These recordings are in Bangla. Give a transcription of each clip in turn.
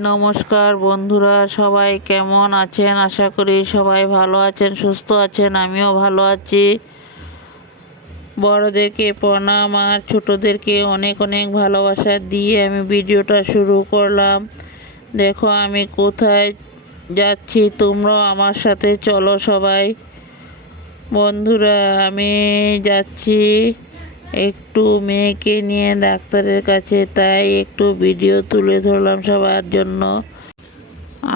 নমস্কার বন্ধুরা, সবাই কেমন আছেন? আশা করি সবাই ভালো আছেন, সুস্থ আছেন, আমিও ভালো আছি। বড়দেরকে প্রণাম আর ছোটোদেরকে অনেক অনেক ভালোবাসা দিয়ে আমি ভিডিওটা শুরু করলাম। দেখো, আমি কোথায় যাচ্ছি, তোমরাও আমার সাথে চলো সবাই। বন্ধুরা, আমি যাচ্ছি একটু মেয়েকে নিয়ে ডাক্তারের কাছে, তাই একটু ভিডিও তুলে ধরলাম সবার জন্য।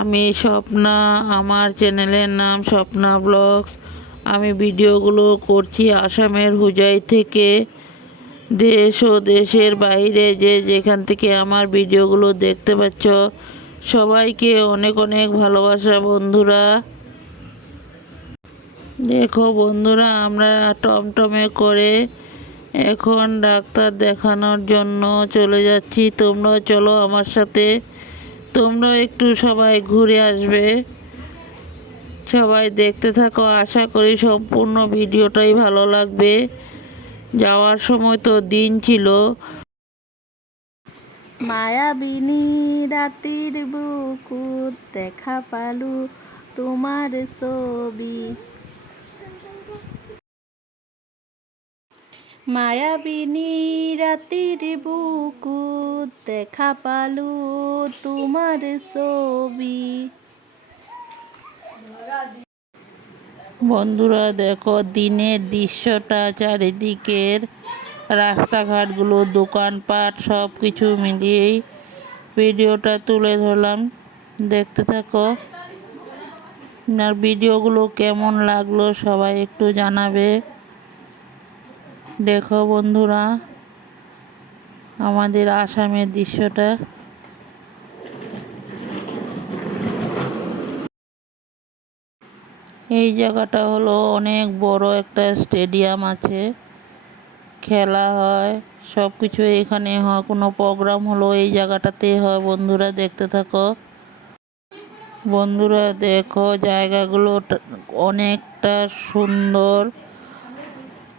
আমি স্বপ্না, আমার চ্যানেলের নাম স্বপ্না ব্লগস। আমি ভিডিওগুলো করছি আসামের হুজাই থেকে। দেশ ও দেশের বাইরে যে যেখান থেকে আমার ভিডিওগুলো দেখতে পাচ্ছ, সবাইকে অনেক অনেক ভালোবাসা বন্ধুরা। দেখো বন্ধুরা, আমরা টমটমে করে এখন ডাক্তার দেখানোর জন্য চলে যাচ্ছি। তোমরা চলো আমার সাথে। তোমরা একটু সবাই ঘুরে আসবে। সবাই দেখতে থাকো। আশা করি সম্পূর্ণ ভিডিওটাই ভালো লাগবে। যাওয়ার সময় তো দিন ছিল। মায়াবিনী রাতির বুকুত দেখা পালু। তোমার ছবি মায়াবিনী রাতির বুকুত দেখা পালু তোমার ছবি। বন্ধুরা, দেখো, দিনের দৃশ্যটা চারিদিকের রাস্তাঘাটগুলো, দোকানপাট সব কিছু মিলিয়েই ভিডিওটা তুলে ধরলাম। দেখতে থাকো, আর ভিডিওগুলো কেমন লাগল সবাই একটু জানাবে। দেখো বন্ধুরা, আমাদের আসামের দৃশ্যটা। এই জায়গাটা হলো অনেক বড় একটা স্টেডিয়াম আছে। খেলা হয় সব কিছু এখানে হয়, কোনো প্রোগ্রাম হলো এই জায়গাটাতে হয়, বন্ধুরা দেখতে থাকো। বন্ধুরা দেখো জায়গাগুলো অনেকটা সুন্দর।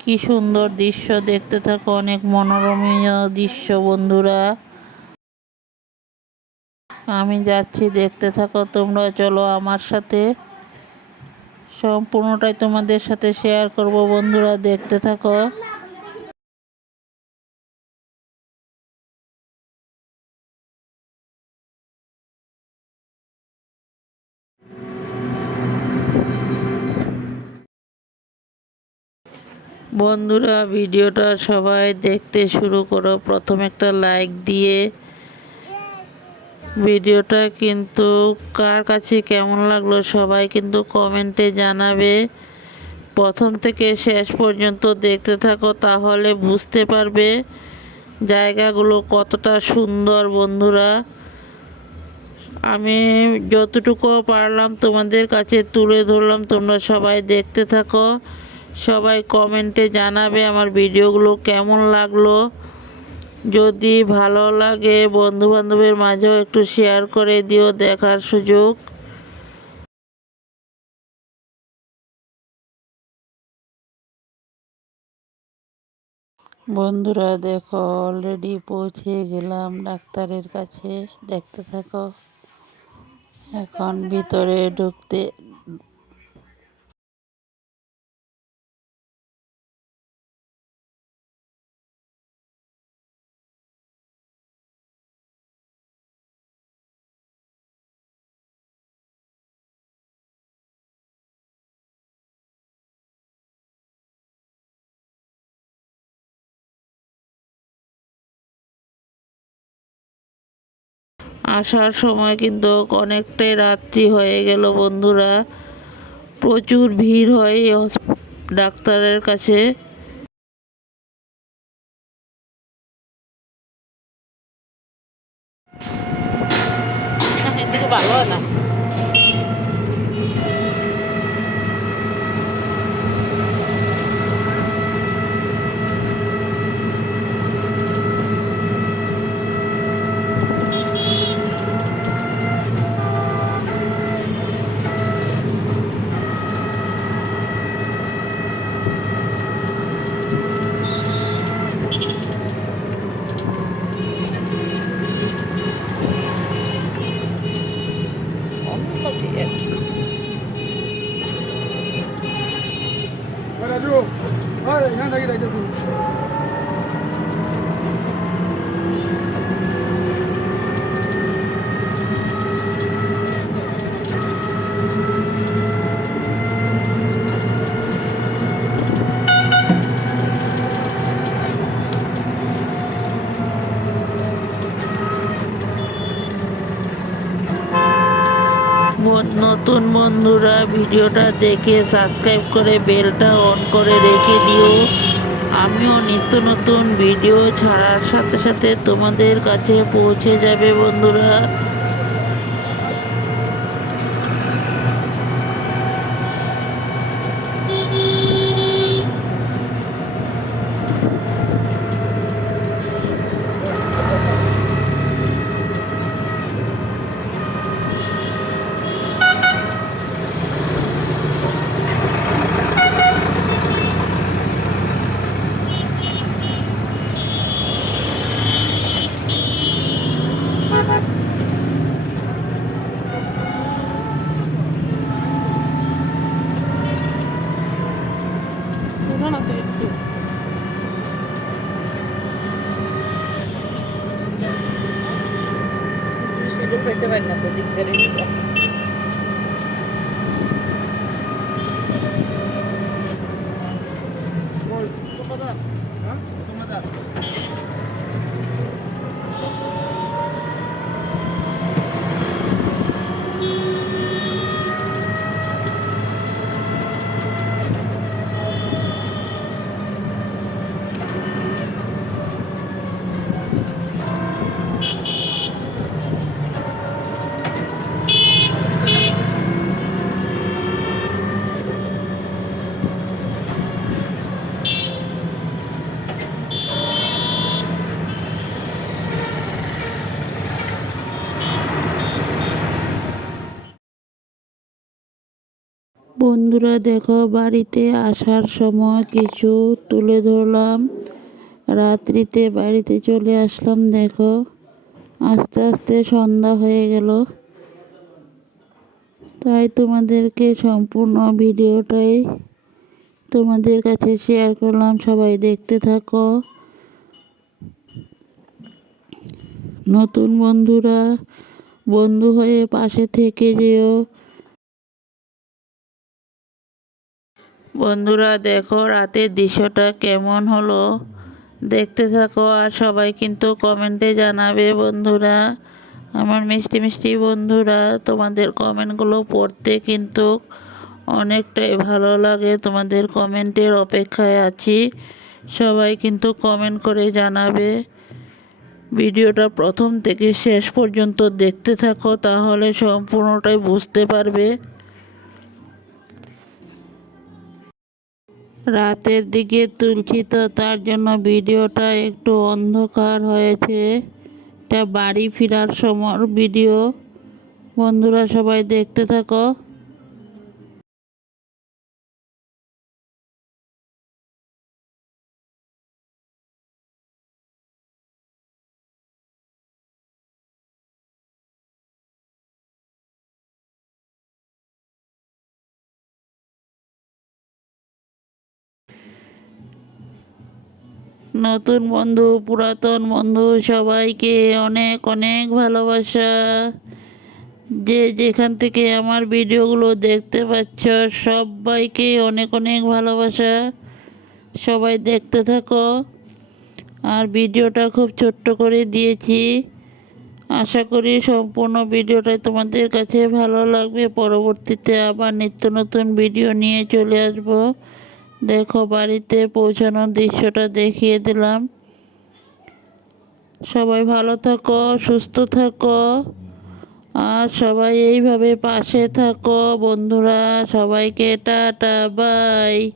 কি সুন্দর দৃশ্য দেখতে থাকো, অনেক মনোরমীয় দৃশ্য বন্ধুরা। আমি যাচ্ছি, দেখতে থাকো তোমরা, চলো আমার সাথে। সম্পূর্ণটাই তোমাদের সাথে শেয়ার করব বন্ধুরা, দেখতে থাকো। বন্ধুরা, ভিডিওটা সবাই দেখতে শুরু করো। প্রথম একটা লাইক দিয়ে। ভিডিওটা কিন্তু কার কাছে কেমন লাগল সবাই কিন্তু কমেন্টে জানাবে। প্রথম থেকে শেষ পর্যন্ত দেখতে থাকো, তাহলে বুঝতে পারবে জায়গাগুলো কতটা সুন্দর বন্ধুরা। আমি যতটুকু পারলাম তোমাদের কাছে তুলে ধরলাম, তোমরা সবাই দেখতে থাকো। সবাই কমেন্টে জানাবে আমার ভিডিওগুলো কেমন লাগল। যদি ভালো লাগে বন্ধু বান্ধবের মাঝেও একটু শেয়ার করে দিও দেখার সুযোগ। বন্ধুরা দেখো অলরেডি পৌঁছে গেলাম ডাক্তারের কাছে। দেখতে থাকো, এখন ভিতরে ঢুকতে আসার সময় কিন্তু অনেকটাই রাত্রি হয়ে গেল বন্ধুরা। প্রচুর ভিড় হয় ডাক্তারের কাছে। ভালো না? এখান থেকে যাইতেছি নতুন বন্ধুরা, ভিডিওটা দেখে সাবস্ক্রাইব করে বেলটা অন করে রেখে দিও। আমিও নিত্য নতুন ভিডিও ছাড়ার সাথে সাথে তোমাদের কাছে পৌঁছে যাবে বন্ধুরা। পেতে পারি না তো দিক করে বন্ধুরা, দেখো, বাড়িতে আসার সময় কিছু তুলে ধরলাম। রাত্রিতে বাড়িতে চলে আসলাম, দেখো। আস্তে আস্তে সন্ধ্যা হয়ে গেল। তাই তোমাদেরকে সম্পূর্ণ ভিডিওটাই তোমাদের কাছে শেয়ার করলাম। সবাই দেখতে থাকো। নতুন বন্ধুরা, বন্ধু হয়ে পাশে থেকে যেও। বন্ধুরা, দেখো রাতের দৃশ্যটা কেমন হলো? দেখতে থাকো আর সবাই কিন্তু কমেন্টে জানাবে বন্ধুরা। আমার মিষ্টি মিষ্টি বন্ধুরা, তোমাদের কমেন্টগুলো পড়তে কিন্তু অনেকটাই ভালো লাগে। তোমাদের কমেন্টের অপেক্ষায় আছি। সবাই কিন্তু কমেন্ট করে জানাবে। ভিডিওটা প্রথম থেকে শেষ পর্যন্ত দেখতে থাকো, তাহলে সম্পূর্ণটাই বুঝতে পারবে। রাতের দিকে তুলছি তো তার জন্য ভিডিওটা একটু অন্ধকার হয়েছে। এটা বাড়ি ফেরার সময় ভিডিও। বন্ধুরা সবাই দেখতে থাকো। নতুন বন্ধু, পুরাতন বন্ধু, সবাইকে অনেক অনেক ভালোবাসা। যে যেখান থেকে আমার ভিডিওগুলো দেখতে পাচ্ছ, সবাইকে অনেক অনেক ভালোবাসা। সবাই দেখতে থাকো। আর ভিডিওটা খুব ছোট্ট করে দিয়েছি। আশা করি সম্পূর্ণ ভিডিওটা তোমাদের কাছে ভালো লাগবে। পরবর্তীতে আবার নিত্য নতুন ভিডিও নিয়ে চলে আসব। দেখো, বাড়িতে পৌঁছানোর দৃশ্যটা দেখিয়ে দিলাম। সবাই ভালো থাকো, সুস্থ থাকো, আর সবাই এইভাবে পাশে থাকো। বন্ধুরা, সবাইকে টাটা, বাই।